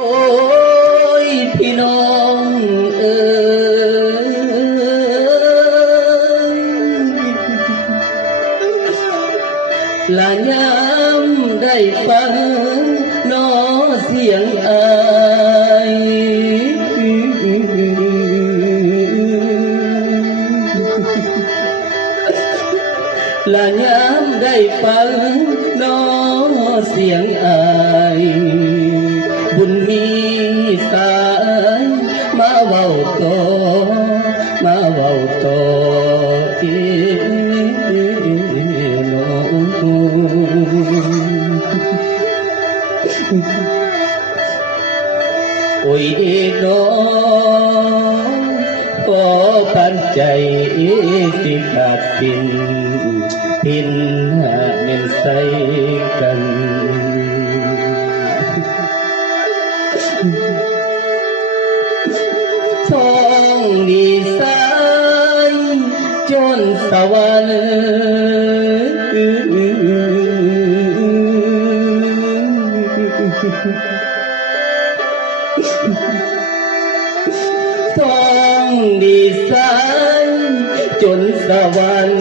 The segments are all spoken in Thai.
โอ้ยพี่น้องเอ๋ยละยามได้ฟังน้อเสียงอายละยามได้ฟังน้อเสียงอายบุญมีสายมาเว้าต่อมาเว้าต่อน้องโอ้ยน้องขอปันใจสิขาดสิ้นพินหาเงินใส่กันท้องดีสายจนสวรรค์ท้องดีสายจนสวรรค์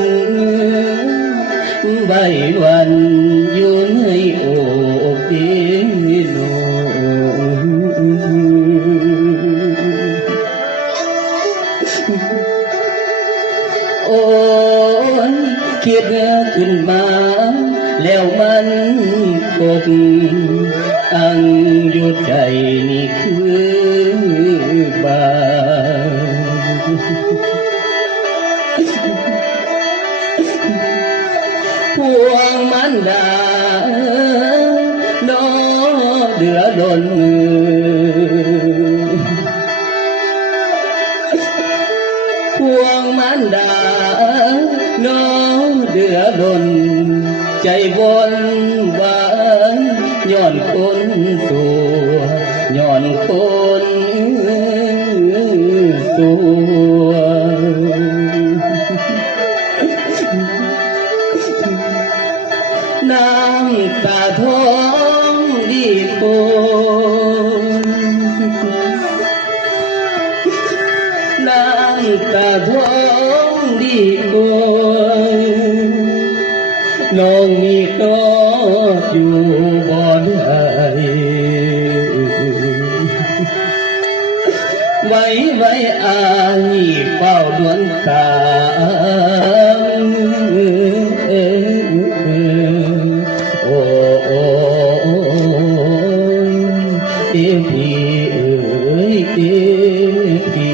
ใบวันอยู่ในอกพี่น้องโอ้ยคิดขึ้นมาแล้วมันกดอังอยู่ใจนี่คือบาพวงมันดาน้อเดือดนพวงมันดาน้อเดือดนใจวนวานย้อนคนสัวย้อนคนสัวน้ำตาท้องดีโกน้ำตาท้องดีโกน้องมีก็อยู่บ่ได้ไว้อายเฝ้าดวงตาโอ้พี่เอ๋ยพี่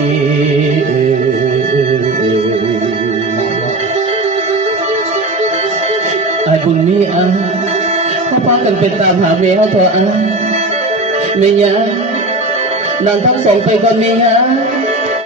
ไอ้บุญมีเขาพากันเป็นตามหาเมียเขาเถอะเมียนางทั้งสองไปก่อนเมีย